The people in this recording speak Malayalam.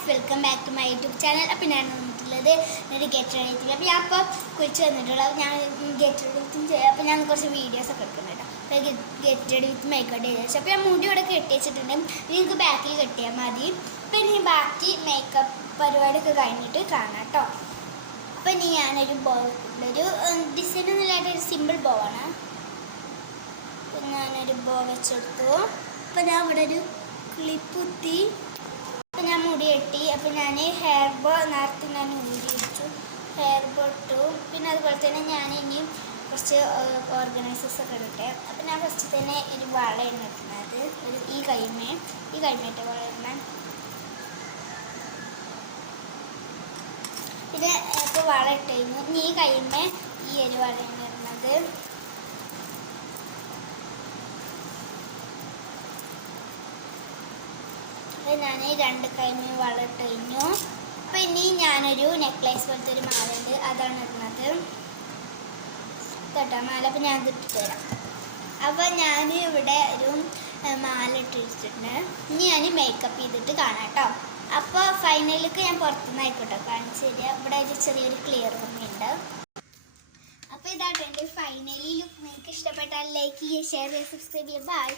Guys, welcome back to my YouTube channel. അപ്പോൾ ഞാൻ വന്നിട്ടുള്ളത് ഒരു ഗെറ്റ് റെഡി വിത്ത്. അപ്പോൾ ഞാൻ അപ്പോൾ കുറിച്ച് വന്നിട്ടുള്ളത് ഞാൻ ഗെറ്റ് റെഡി വിത്തും ചെയ്യാം. അപ്പോൾ ഞാൻ കുറച്ച് വീഡിയോസൊക്കെ എടുക്കുന്നുണ്ട്. അപ്പോൾ ഗെറ്റ് റെഡി വിത്ത് മേക്കപ്പ് ചെയ്ത് അപ്പോൾ ഞാൻ മുടി ഇവിടെ കെട്ടി വെച്ചിട്ടുണ്ട്. നിങ്ങൾക്ക് ബാക്കിൽ കെട്ടിയാൽ മതി. അപ്പോൾ ഇനി ബാക്കി മേക്കപ്പ് പരിപാടിയൊക്കെ കഴിഞ്ഞിട്ട് കാണാം കേട്ടോ. അപ്പോൾ ഇനി ഞാനൊരു ബോ ഒരു ഡിസൈനൊന്നും ഇല്ലാത്ത ഒരു സിമ്പിൾ ബോ ആണ്. അപ്പോൾ ഞാനൊരു ബോ വെച്ചെടുത്തു. അപ്പോൾ ഞാൻ ഇവിടെ ഒരു ക്ലിപ്പ് കുത്തി. അപ്പോൾ ഞാൻ മുടി കെട്ടി. അപ്പോൾ ഞാൻ ഹെയർ ബോ നേരത്തെ ഞാൻ ഊരി വെച്ചു, ഹെയർ ബോ ഇട്ടു. പിന്നെ അതുപോലെ തന്നെ ഞാൻ ഇനിയും കുറച്ച് ഓർഗനൈസേഴ്സൊക്കെ ഇടട്ടെ. അപ്പോൾ ഞാൻ ഫസ്റ്റ് തന്നെ ഒരു വളയാണ് ഇടുന്നത്. ഈ കൈമേട്ട് വള ഇടുന്നത്. പിന്നെ ഇപ്പോൾ വള ഇട്ട് കഴിഞ്ഞു. ഇനി ഈ കൈമേ ഈ ഒരു വളയാണ് ഇടുന്നത്. ഞാൻ രണ്ട് കൈമേൽ വളട്ട് കഴിഞ്ഞു. അപ്പോൾ ഇനി ഞാനൊരു നെക്ലേസ് പോലത്തെ ഒരു മാല ഉണ്ട്, അതാണ് ഇടുന്നത് കേട്ടോ. മാല അപ്പോൾ ഞാൻ ഇതിട്ട് തരാം. അപ്പോൾ ഞാൻ ഇവിടെ ഒരു മാല ഇട്ടിട്ടുണ്ട്. ഇനി ഞാൻ മേക്കപ്പ് ചെയ്തിട്ട് കാണാം കേട്ടോ. അപ്പോൾ ഫൈനലിലേക്ക് ഞാൻ പുറത്തുനിന്ന് ആയിക്കോട്ടെ കാണിച്ചു തരിക. ഇവിടെ ഒരു ചെറിയൊരു ക്ലിയർ ഉണ്ട്. അപ്പോൾ ഇതാട്ടെ എൻ്റെ ഫൈനലി ലുക്ക്. നിങ്ങൾക്ക് ഇഷ്ടപ്പെട്ടാൽ ലൈക്ക് ചെയ്യുക, ഷെയർ ചെയ്യുക, സബ്സ്ക്രൈബ് ചെയ്യുക. ബൈ.